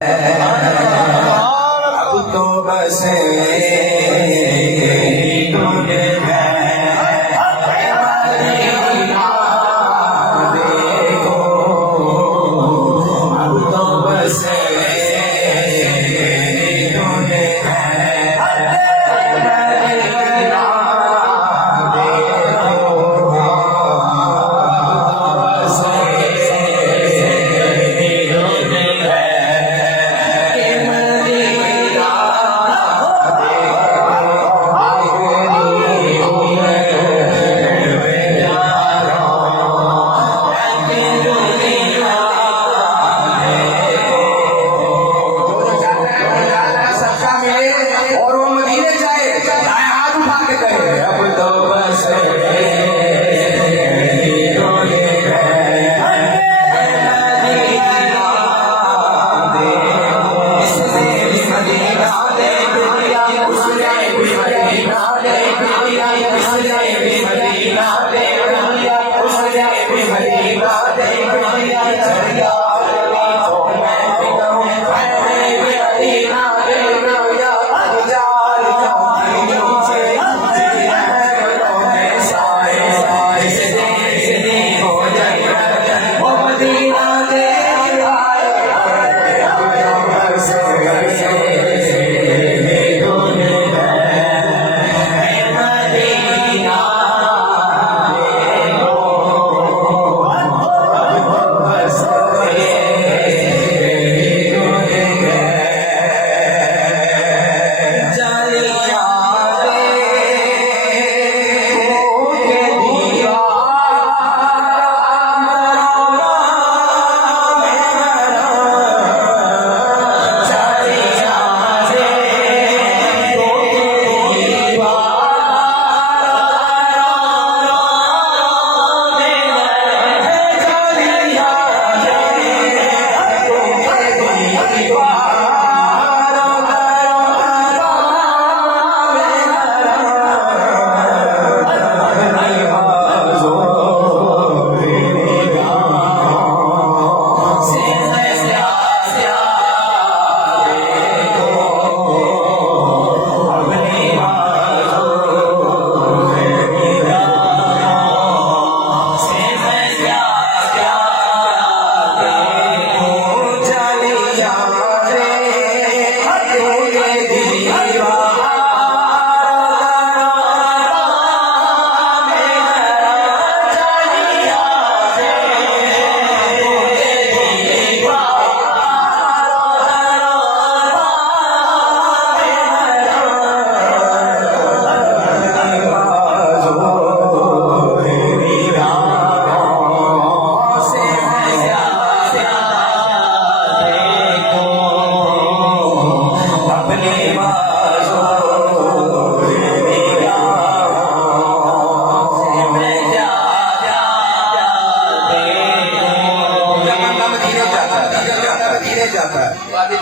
अब तो बस तुझे है देखो, अब तो बस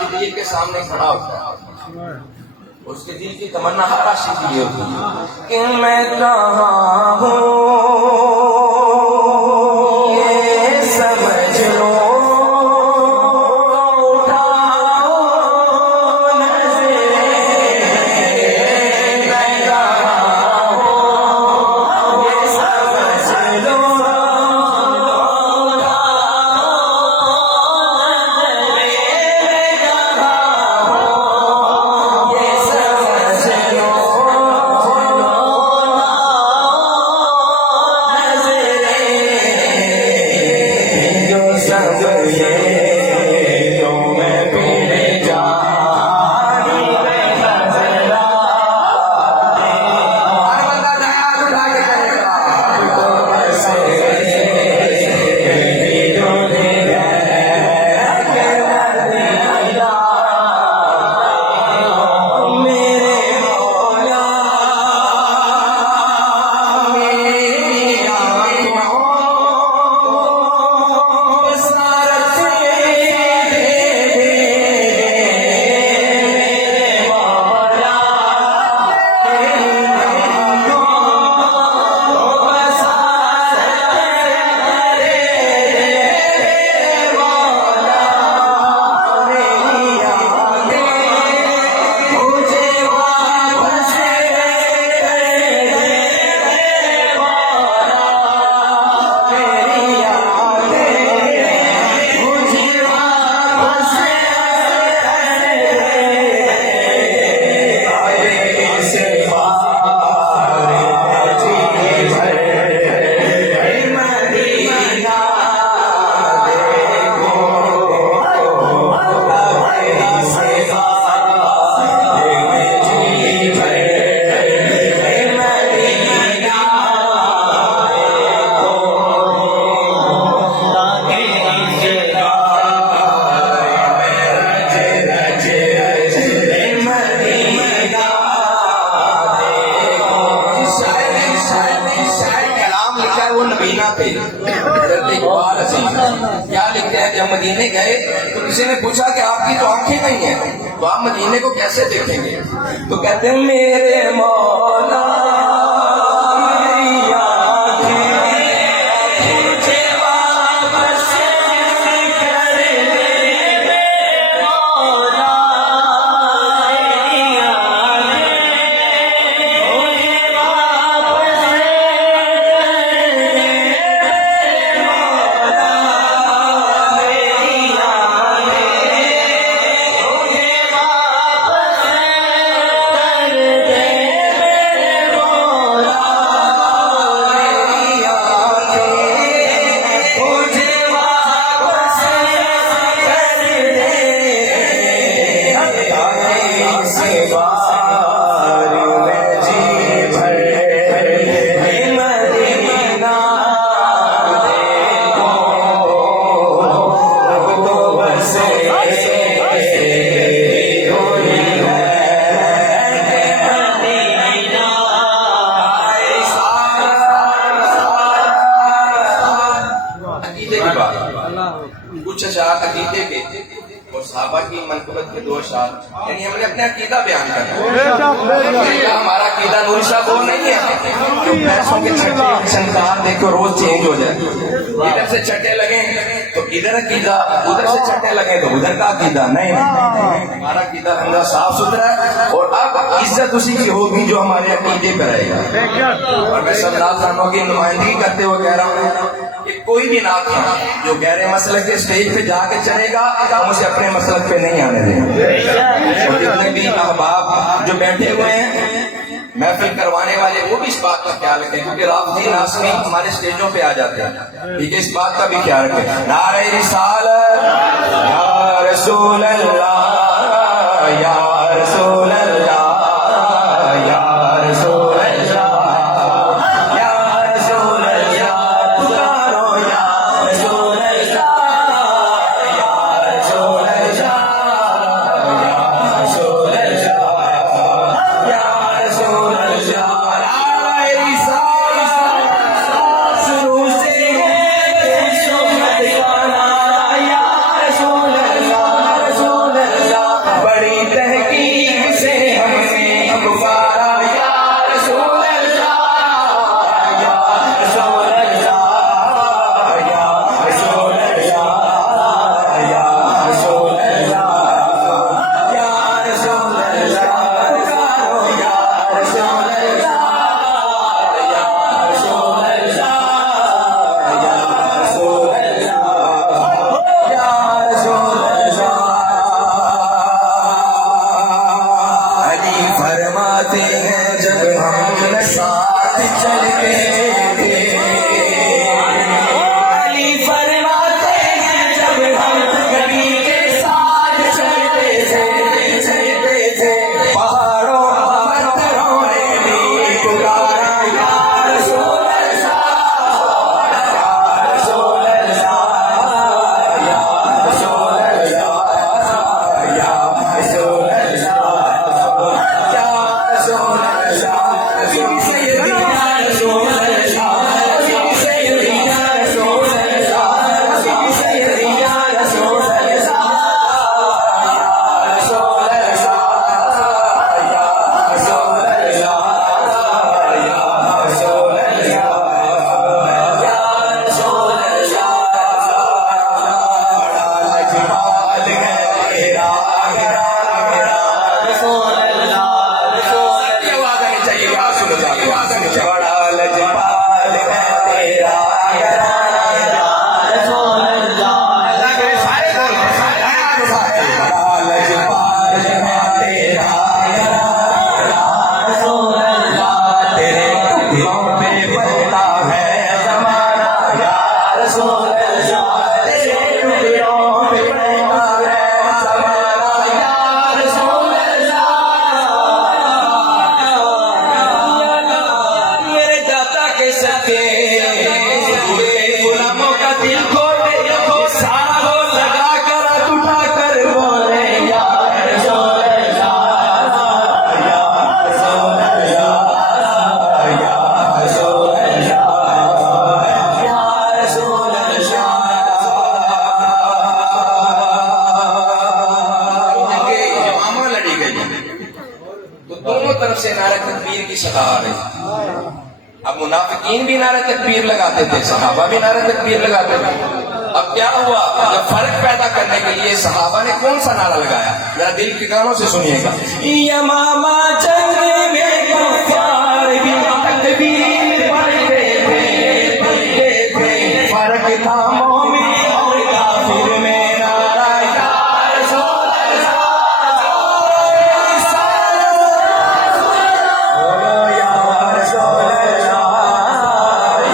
तुझे के सामने खड़ा होता है, उसके दिल की तमन्ना हर आशिक की होती है कि मैं कहाँ हूँ ये समझ लो, उठाओ नज़रें, मैं कहाँ हूँ ये समझ लो, गए तो किसी ने पूछा कि आपकी तो आंखें नहीं है, तो आप मदीने को कैसे देखेंगे? तो कहते हैं मेरे मौला कुछ अशार अकीदे के और सहाबा की मनकबत के 2 अशार, यानी हमने अपने अकीदा बयान करना है। हमारा अकीदा नूरी साहब वो नहीं है जो पैसों के छठे संकार देखो रोज चेंज हो जाए, इधर से छठे लगे तो इधर अकीदा, उधर से छठे लगे तो उधर का अकीदा। नहीं, हमारा अकीदा अंदर साफ सुथरा है और अब इज्जत उसी की होगी जो हमारे अकीदे पर रहेगा। और मैं सब नाथ खानों की नुमाइंदगी करते हुए कह रहा हूँ कि कोई भी नाथ खान जो गहरे मसलक के स्टेज पे जाके चलेगा हम उसे अपने मसलक पे नहीं आने देंगे। और जितने भी अहबाब जो बैठे हुए हैं महफिल करवाने वाले, वो भी इस बात का ख्याल रखें, क्योंकि राफ़ज़ी नाज़रीन हमारे स्टेजों पे आ जाते हैं, ठीक है, इस बात का भी ख्याल रखें। नारे रिसालत या रसूल अल्लाह, या रसूल अल्लाह, या रसूल अल्लाह, या रसूल अल्लाह, पुकारो या रसूल अल्लाह, या रसूल अल्लाह, या रसूल अल्लाह, या रसूल अल्लाह। नारे रिसालत शुरू से सुन्नत का नारा, या रसूल अल्लाह, रसूल अल्लाह। बड़ी तहकीक से हमने पुकारा, या रसूल अल्लाह, या रसूल अल्लाह, या रसूल अल्लाह, या रसूल अल्लाह, या रसूल अल्लाह। पुकारो या रसूल अल्लाह, या रसूल अल्लाह, या रसूल अल्लाह, या रसूल अल्लाह। अली फरमाते हैं जब हम साथ चलते थे, अली फरमाते हैं जब हम नबी के साथ चलते थे, पहाड़ों पत्थरों ने भी पुकारा, या रसूल अल्लाह, या रसूल अल्लाह, या रसूल अल्लाह, या रसूल अल्लाह, या रसूल अल्लाह। सैयदना रसूल अल्लाह, सैयदना रसूल अल्लाह, सैयदना रसूल अल्लाह, रसूल अल्लाह, या रसूल अल्लाह, या रसूल अल्लाह, या रसूल अल्लाह। लजपाल है तेरा रसूल अल्लाह, रसूल अल्लाह। ये आवाज आनी चाहिए, आप सुनो जाके, बड़ा लजपाल है तेरा रसूल अल्लाह। अल्लाह के सारे बोल बड़ा लजपाल है तेरा रसूल अल्लाह। तेरे टुकड़ों पे बनता है ज़माना, या रसूल अल्लाह। तेरे टुकड़ों पे बनता है ज़माना, या दोनों तरफ से नारे तकबीर की सदा आ रही। अब मुनाफिकीन भी नारे तकबीर लगाते थे, सहाबा भी नारे तकबीर लगाते थे। अब क्या हुआ, जब फर्क पैदा करने के लिए सहाबा ने कौन सा नारा लगाया, जरा दिल के कानों से सुनिएगा। यमामा जंग में कुफ्फार भी तकबीर पढ़ते थे, फर्क था मोमिन और काफिर में नारा या रसूल अल्लाह, या रसूल अल्लाह,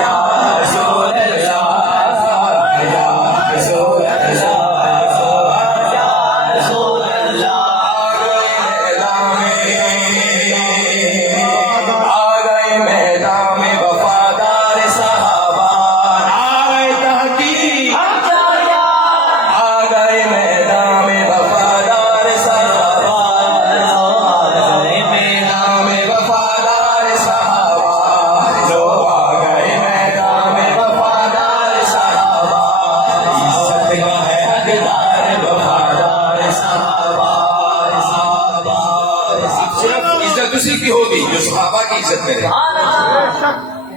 या रसूल अल्लाह, या रसूल अल्लाह, या रसूल अल्लाह। आ गए मैदान में वफादार सहाबा, आ गए तहकीक, आ गए मैदान में वफादार सहाबा, आ गए मैदान में वफादार सहाबा, जो आ गए मैदान में वफादार सहाबा, इज्जत का है हकदार वफादार सहाबा, सहाबा। सिर्फ इज्जत उसी की होगी जो सहाबा की इज्जत करे।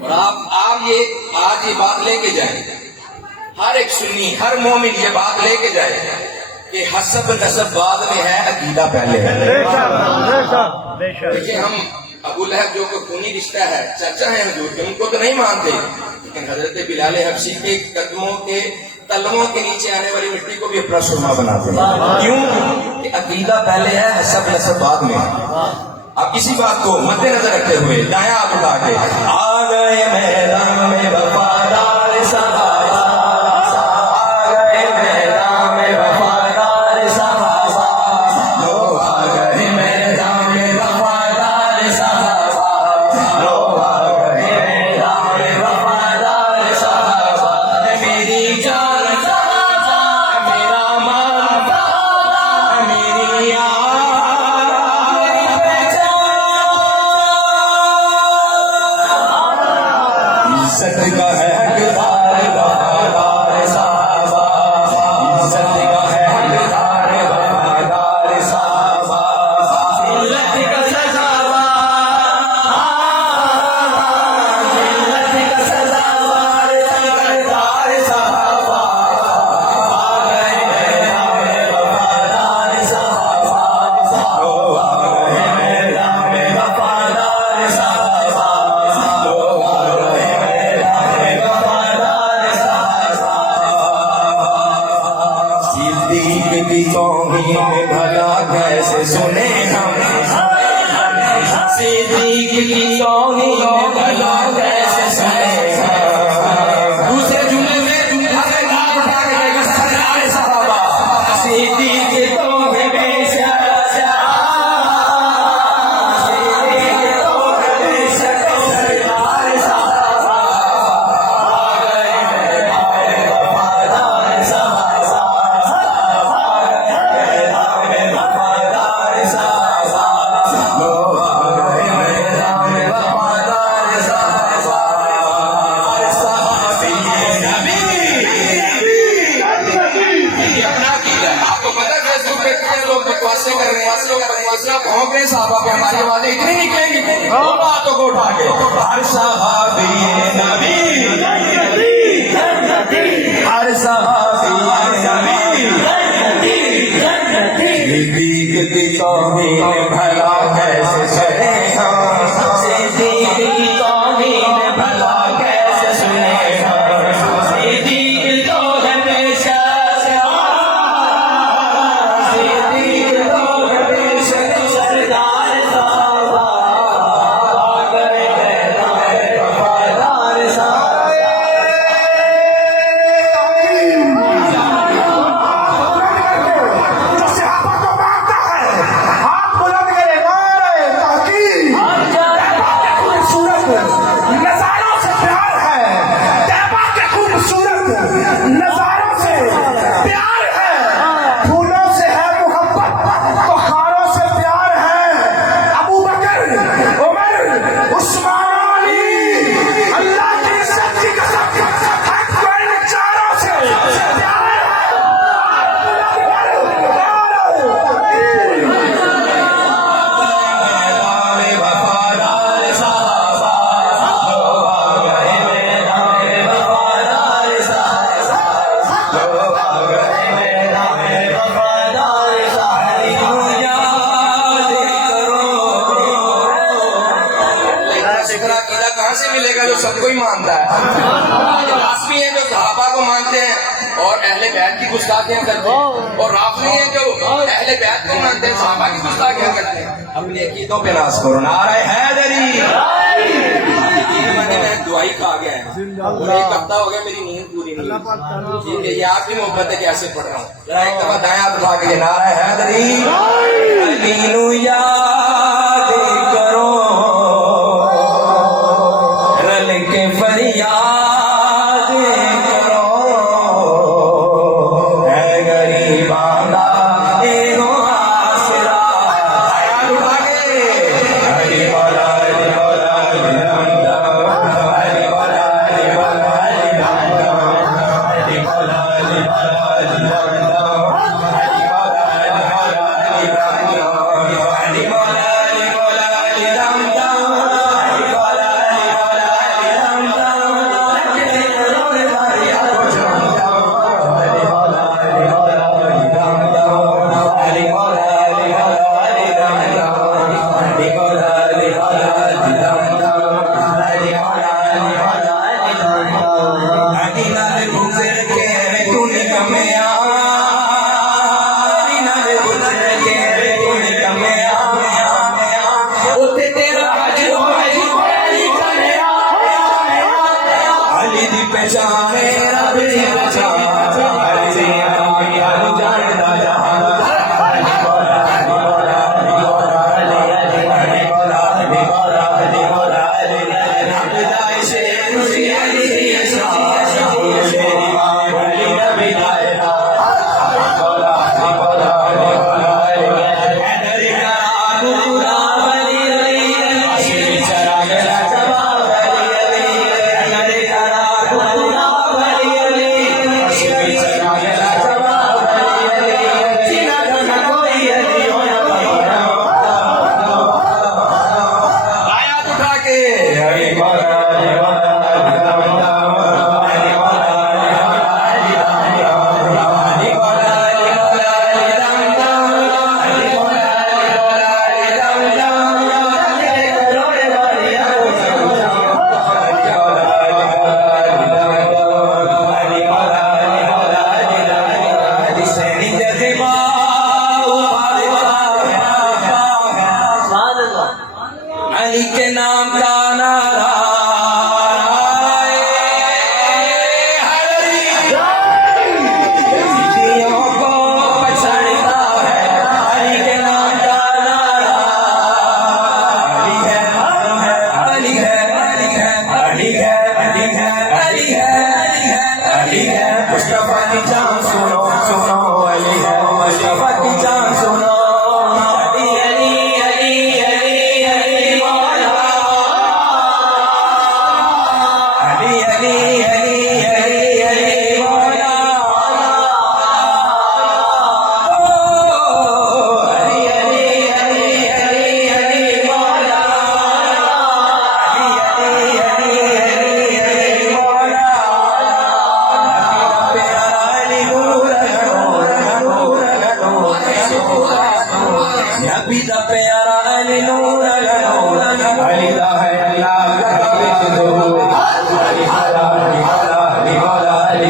और आप ये आज ये बात लेके जाए, हर एक सुन्नी हर मोमिन ये बात लेके जाए कि हसब नसब बाद में है, अकीदा पहले है। देखिए हम अबू लहब जो को खूनी रिश्ता है, चाचा है हजूर के, उनको तो नहीं मानते, लेकिन हजरत बिलाल हबशी के कदमों के तलवों के नीचे आने वाली मिट्टी को भी अपना सुरमा बनाते हैं। क्यों कि अकीदा पहले है, हसब नसब बाद में है। अब इसी बात को मद्देनजर रखते हुए दाया आप उठा के आ गए मैदान में वफादार सहाबा, आ गए मैदान में वफादार सहाबा, लो आ गए मैदान में वफादार सहाबा, लो आ गए मैदान में वफादार सहाबा, मेरी जान सहाबा, मेरा मान सहाबा, मेरी यार इज्जत का है हकदार वफादार सहाबा, इज्जत का है हकदार वफादार सहाबा, जिल्लत का सजावा, जिल्लत का सजावार हकदार सहाबा, आ गए मैदान में वफादार सहाबा, लो आ गए मैदान में वफादार सहाबा, लो आ गए सिद्दीक की तौहीन में भला कैसे सुने हम, सिद्दीक की तौहीन में भला कैसे सुने हम। दूसरे जुमले में हकदार उठा के देगा सरदार सहाबा, सिद्दीक की तौहीन में सिद्दीक की तौहीन में सरदार सहाबा, आ गए मैदान में वफादार सहाबा, साहबा पे हमारी आवाजें इतनी निकलेंगी, बातों को उठा के हर सहाबी नबी, हर सहाबी सिद्दीक की तौहीन भला कैसे सुने हम, सिद्दीक की तौहीन भला कैसे सुने हम, सिद्दीक तो हमेशा सिद्दीक तो हमेशा सरदार सहाबा, आ गए मैदान में वफादार सहाबा। सहाबा को मानता है, हाथ बुलंद करे, नारे तहकीक। जो सबको ही मानता है। राफी हैं जो सहाबा को मानते हैं और अहले बैत की गुस्ताखियां करते हैं, और राफी हैं जो अहले बैत को मानते हैं, सहाबा की गुस्ताखियां करते हैं। अपनी अकीदों पे नाज करो। नारे हैदरी। मैं दुआई खा गया है और एक हफ्ता हो गया मेरी नींद पूरी नहीं हुई। ठीक है, ये आपकी मोहब्बत है, कैसे पढ़ रहा हूँ। जरा एक दफा दाएं हाथ उठा के नारा हैदरी। अलीनु याद करो रल के फरियाद करो, है गरीबाना एगो आसरा। उठा के हरी मौला हरी मौला हरी रामदा, हरी मौला हरी मौला हरी रामदा, हरी मौला हरी मौला हरी रामदा, हरी मौला हरी मौला हरी रामदा, हरी मौला हरी मौला हरी रामदा, हरी मौला हरी मौला हरी रामदा, तेरे करोड़ मारिया को जानदा, हरी मौला हरी मौला हरी रामदा, हरी मौला हरी मौला हरी रामदा, हरी मौला हरी मौला हरी रामदा, हरी मौला हरी मौला हरी रामदा। हरी नाल गुजर के तूने कमया, हरी नाल गुजर के तूने कमया, उते तेरा हज होई कोई कन्या, अली दी पहचान है रब दी पहचान, अली दी पहचान जानदा जहान। हरी मौला हरी मौला हरी मौला हरी हरी मौला हरी मौला हरी मौला हरी रब दा शेर सी अली दी शान, शेरी मां वली नबी दायरा। हरी मौला हरी मौला हरी मौला हरी हैदरी करा पूरा वली अली, शेरी चरा गया जवाब वली अली, हैदरी करा पूरा वली अली, शेरी चरा गया जवाब वली अली, जिना ना कोई अली होया बड़ा। आयात उठा के हरी मौला हरी मौला हरी रामदा, हरी मौला हरी मौला हरी रामदा, हरी मौला हरी मौला हरी रामदा, हरी मौला हरी मौला हरी रामदा, तेरे करोड़ मारिया को जानदा, हरी मौला हरी मौला हरी रामदा, हरी मौला हरी मौला हरी रामदा। हरी सेनी जज़्बा अली के नाम का नारा जिंदगियों को पछाड़ता है, अली के नाम का नारा। अली है अली है अली है अली है अली है अली है अली है अली है मुस्तफा की जान सुनो सुनो, अली है मुस्तफा की जान सुनो। अली अली अली अली अली मौला, अली अली अली अली अली मौला, अली अली अली अली अली मौला, अली अली अली अली मौला। प्यारा अली नूर नूर नूर नबी दा प्यारा अली नूर नूर, अली दा है अल्लाह का ज़रूर। अली मौला अली मौला अली मौला अली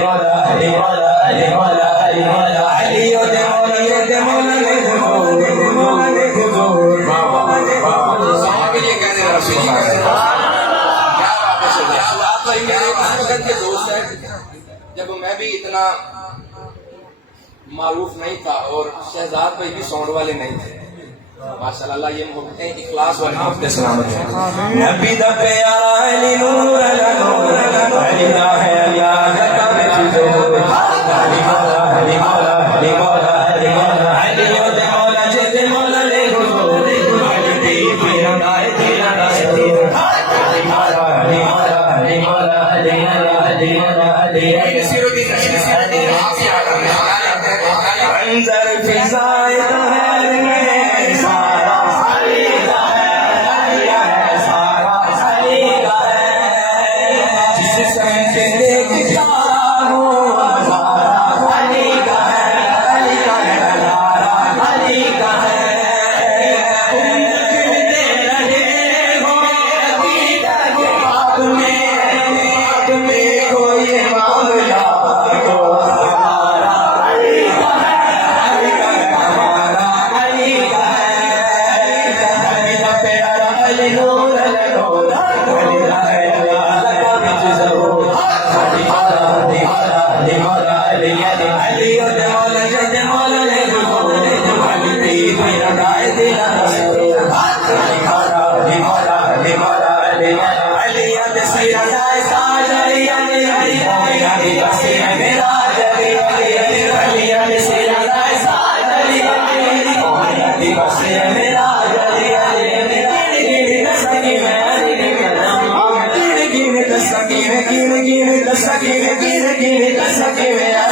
मौला अली मौला अली मौला अली मौला अली ओ दे मौला ले मौला ले हुजूर। के लिए कह रहे हैं क्या बात है सरदार। आप भाई मेरे इस वक्त के दोस्त हैं, जब मैं भी इतना मारूफ नहीं था और शहजाद भाई भी सौंड वाले नहीं थे, माशाअल्लाह ये मोहब्बतें इखलास वाली मोहब्बतें सलामत हैं। नबी दा प्यारा अली नूर नूर, अली दा है अल्लाह का ज़रूर। अली मौला अली मौला अली मौला अली मौला अली ओ दे मौला जे दे मौला ले हुजूर। अली दी पीरा गाए पीरा गाए, अली मौला अली मौला अली मौला अली मौला अली मौला अली नसीरुद्दीन नसीरुद्दीन आप याद मंजर फिजाए दहर में सारा अली का है, सारा अली का है, जिस संग देखता हूँ सारा अली का है, अली का है, सारा अली का है। तुम रहे हो अकीदत के दिलों से मेरा गली गली गिन गिन दस्तकी में गिन गिन दस्तकी में गिन गिन दस्तकी में गिन गिन दस्तकी में